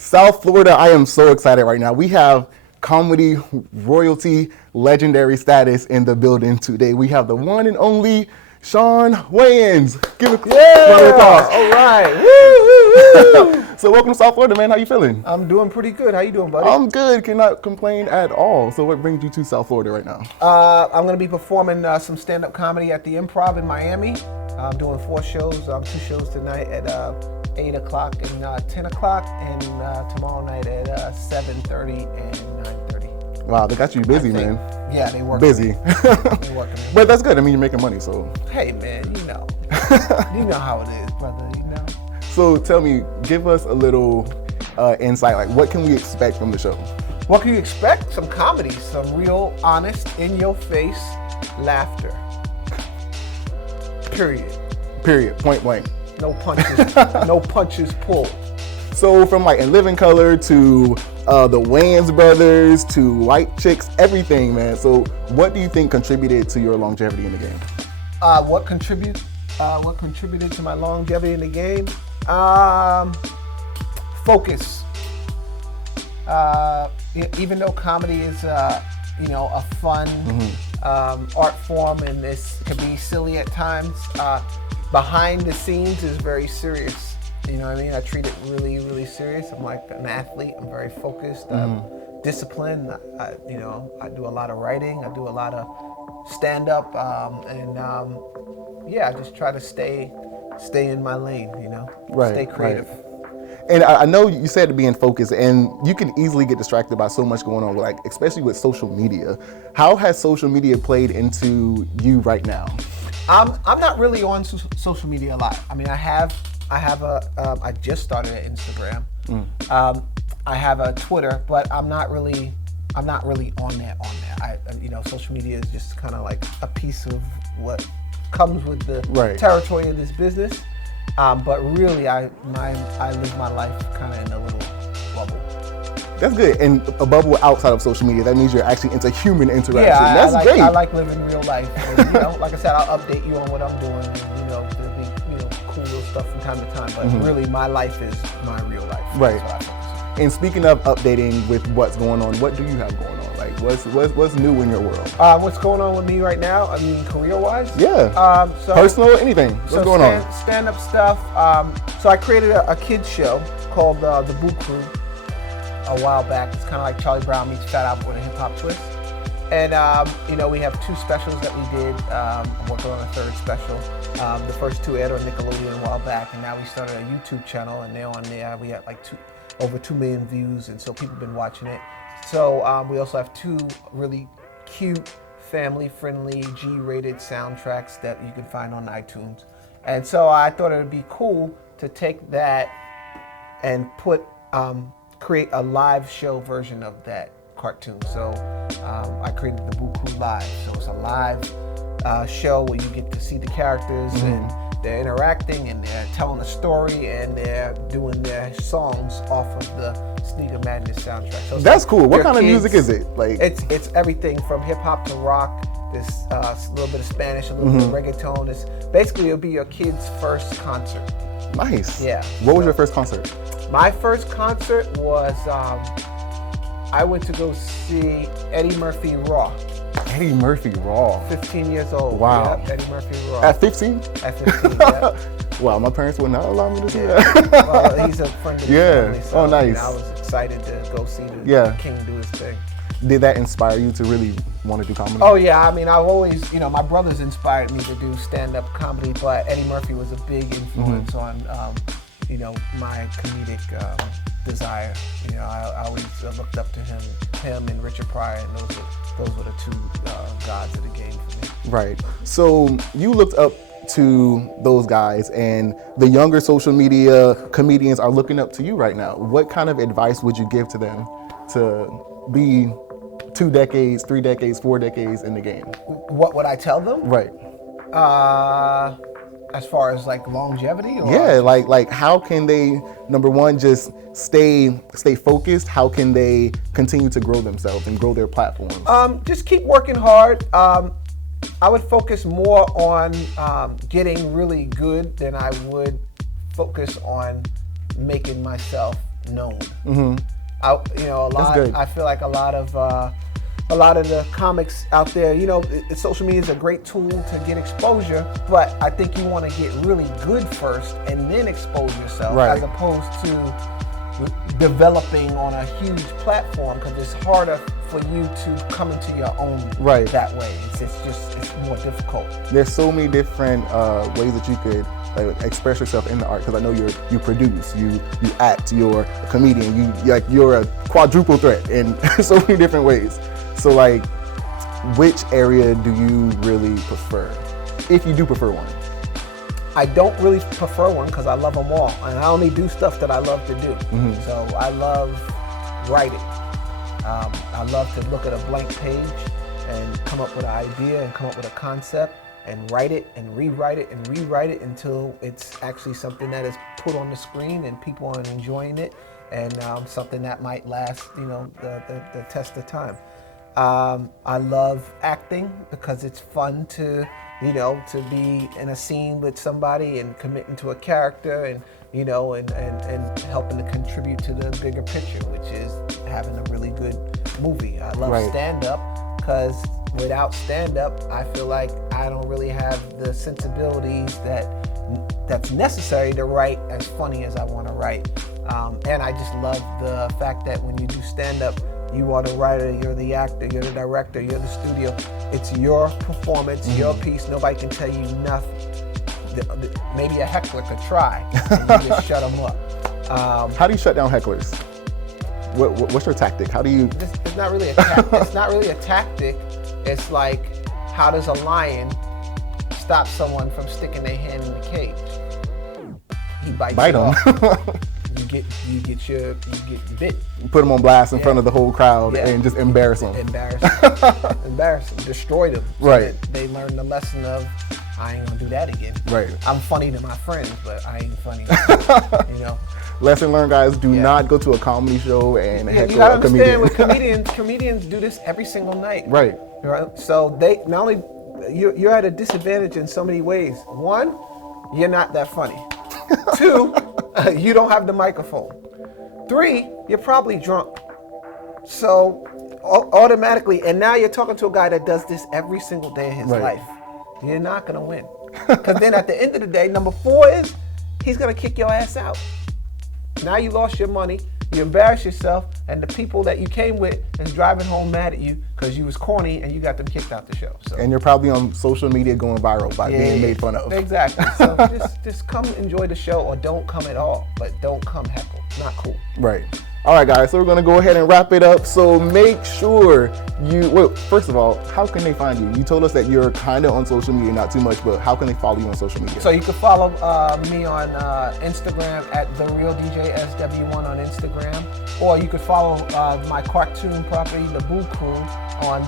South Florida, I am so excited right now. We have comedy royalty, legendary status in the building today. We have the one and only Shawn Wayans. Give a round of applause. All right. Woo, woo, woo. So welcome to South Florida, man. How you feeling? I'm doing pretty good. How you doing, buddy? I'm good. Cannot complain at all. So what brings you to South Florida right now? I'm going to be performing some stand-up comedy at the Improv in Miami. I'm doing 4 shows. 2 shows tonight at 8 o'clock and 10 o'clock, and tomorrow night at 7:30 and 9:30. Wow, they got you busy, man. Yeah, they work. Busy. They working. But that's good. I mean, you're making money, so. Hey, man, you know how it is, brother. You know. So tell me, give us a little insight. Like, what can we expect from the show? What can you expect? Some comedy, some real, honest, in-your-face laughter. Period. Point blank. No punches. No punches pulled. So from like In Living Color to the Wayans brothers to White Chicks, everything, man. So what do you think contributed to your longevity in the game? What contributed to my longevity in the game? Focus. Even though comedy is a fun art form, and this can be silly at times, behind the scenes is very serious. You know what I mean? I treat it really, really serious. I'm like an athlete. I'm very focused. I'm disciplined. I do a lot of writing. I do a lot of stand-up, I just try to stay in my lane. Right, stay creative. Right. And I know you said being focused, and you can easily get distracted by so much going on, like especially with social media. How has social media played into you right now? I'm not really on social media a lot. I mean, I just started an Instagram. I have a Twitter, but I'm not really on there. Social media is just kind of like a piece of what comes with the territory of this business. But really, I live my life kind of in a little bubble. That's good. And a bubble outside of social media, that means you're actually into human interaction. Yeah, that's great. I like living real life. And, like I said, I'll update you on what I'm doing. And, there'll be cool little stuff from time to time. But really, my life is my real life. Right. That's what I focus on. And speaking of updating with what's going on, what do you have going on? Like, what's new in your world? What's going on with me right now? I mean, career-wise? Yeah. Personal, anything. What's going on? Stand-up stuff. So I created a kids show called The Boo Crew a while back. It's kind of like Charlie Brown meets Fat Albert with a hip-hop twist. And, we have 2 specials that we did. I'm working on a 3rd special. The first 2 aired on Nickelodeon a while back, and now we started a YouTube channel, and they're on there. We had like over 2 million views, and so people have been watching it. So we also have 2 really cute, family-friendly, G-rated soundtracks that you can find on iTunes. And so I thought it would be cool to take that and create a live show version of that cartoon. So I created the Boo Crew Live. So it's a live show where you get to see the characters and they're interacting and they're telling a story and they're doing their songs off of the Sneaker Madness soundtrack. So that's cool. What kind of music is it? Like it's everything from hip hop to rock. There's a little bit of Spanish, a little bit of reggaeton. It'll be your kid's first concert. Nice. Yeah. What was your first concert? My first concert was I went to go see Eddie Murphy Raw. Eddie Murphy Raw. 15 years old. Wow. Yep, Eddie Murphy Raw. At 15? At 15, yeah. Wow, my parents would not allow me to do that. Well, he's a friend of the family, so nice. I was excited to go see the King do his thing. Did that inspire you to really want to do comedy? Oh yeah, I mean, I've always, my brothers inspired me to do stand-up comedy, but Eddie Murphy was a big influence on, my comedic desire. I always looked up to him and Richard Pryor, and those were the 2 gods of the game for me. Right. So you looked up to those guys, and the younger social media comedians are looking up to you right now. What kind of advice would you give to them to be 2 decades, 3 decades, 4 decades in the game? What would I tell them? Right. As far as like longevity? Or yeah, like how can they, number one, just stay focused? How can they continue to grow themselves and grow their platforms? Just keep working hard. I would focus more on getting really good than I would focus on making myself known. Mm-hmm. That's good. I feel like a lot of the comics out there, social media is a great tool to get exposure, but I think you want to get really good first and then expose yourself, right, as opposed to developing on a huge platform, because it's harder for you to come into your own right that way. It's more difficult. There's so many different ways that you could express yourself in the art, because I know you produce, you act, you're a comedian, you're a quadruple threat in so many different ways. So like, which area do you really prefer, if you do prefer one? I don't really prefer one because I love them all, and I only do stuff that I love to do. Mm-hmm. So I love writing. I love to look at a blank page and come up with an idea and come up with a concept and write it and rewrite it and rewrite it until it's actually something that is put on the screen and people are enjoying it, and something that might last, the test of time. I love acting because it's fun to be in a scene with somebody and committing to a character and helping to contribute to the bigger picture, which is having a really good movie. I love right, stand-up because without stand-up, I feel like I don't really have the sensibilities that's necessary to write as funny as I want to write. And I just love the fact that when you do stand-up, you are the writer, you're the actor, you're the director, you're the studio. It's your performance, your piece. Nobody can tell you nothing. Maybe a heckler could try, and you just shut them up. How do you shut down hecklers? What's your tactic? How do you? It's not really a tactic. It's like, how does a lion stop someone from sticking their hand in the cage? He bites Bite it off. them. You get bit. Put them on blast in front of the whole crowd and just embarrass them. Embarrass them. Destroy them. So right. They learn the lesson of, I ain't gonna do that again. Right. I'm funny to my friends, but I ain't funny. Lesson learned, guys. Do not go to a comedy show and heckle you gotta a comedian. Understand, with comedians do this every single night. Right. Right. So they not only you're at a disadvantage in so many ways. One, you're not that funny. Two, you don't have the microphone. Three, you're probably drunk. So automatically, and now you're talking to a guy that does this every single day of his life. You're not gonna win. Because then at the end of the day, number 4 is he's gonna kick your ass out. Now you lost your money, you embarrass yourself, and the people that you came with is driving home mad at you because you was corny and you got them kicked out the show. So. And you're probably on social media going viral by being made fun of. Exactly. So just come enjoy the show, or don't come at all, but don't come heckle. Not cool. Right. All right, guys, so we're going to go ahead and wrap it up. So make sure first of all, how can they find you? You told us that you're kind of on social media, not too much, but how can they follow you on social media? So you can follow me on Instagram at TheRealDJSW1 on Instagram, or you could follow my cartoon property, The Boo Crew, on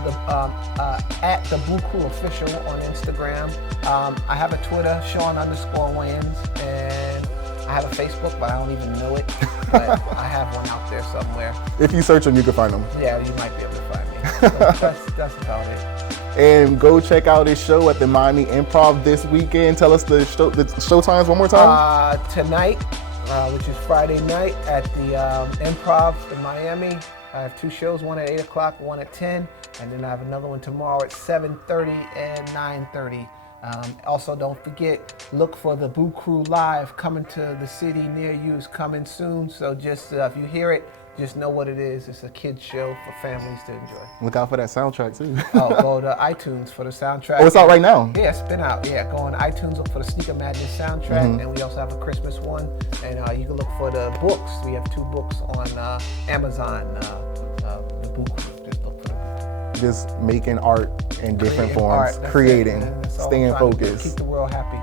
at The Boo Crew Official on Instagram. I have a Twitter, Shawn_Wayans, and I have a Facebook, but I don't even know it. But I have one out there somewhere. If you search them, you can find them. Yeah, you might be able to find me. So that's about it. And go check out his show at the Miami Improv this weekend. Tell us the show times one more time. Tonight, which is Friday night at the Improv in Miami. I have 2 shows, one at 8 o'clock, one at 10, and then I have another one tomorrow at 7:30 and 9:30. Also, don't forget, look for the Boo Crew Live coming to the city near you. Is coming soon. So just if you hear it, just know what it is. It's a kids show for families to enjoy. Look out for that soundtrack too. Go to iTunes for the soundtrack. Oh, it's out right now? Yeah, it's been out. Yeah, go on iTunes, look for the Sneaker Madness soundtrack. Mm-hmm. And we also have a Christmas one. And you can look for the books. We have 2 books on Amazon, the Boo Crew. Just look for them. Just making art in different forms, creating, staying focused. Keep the world happy.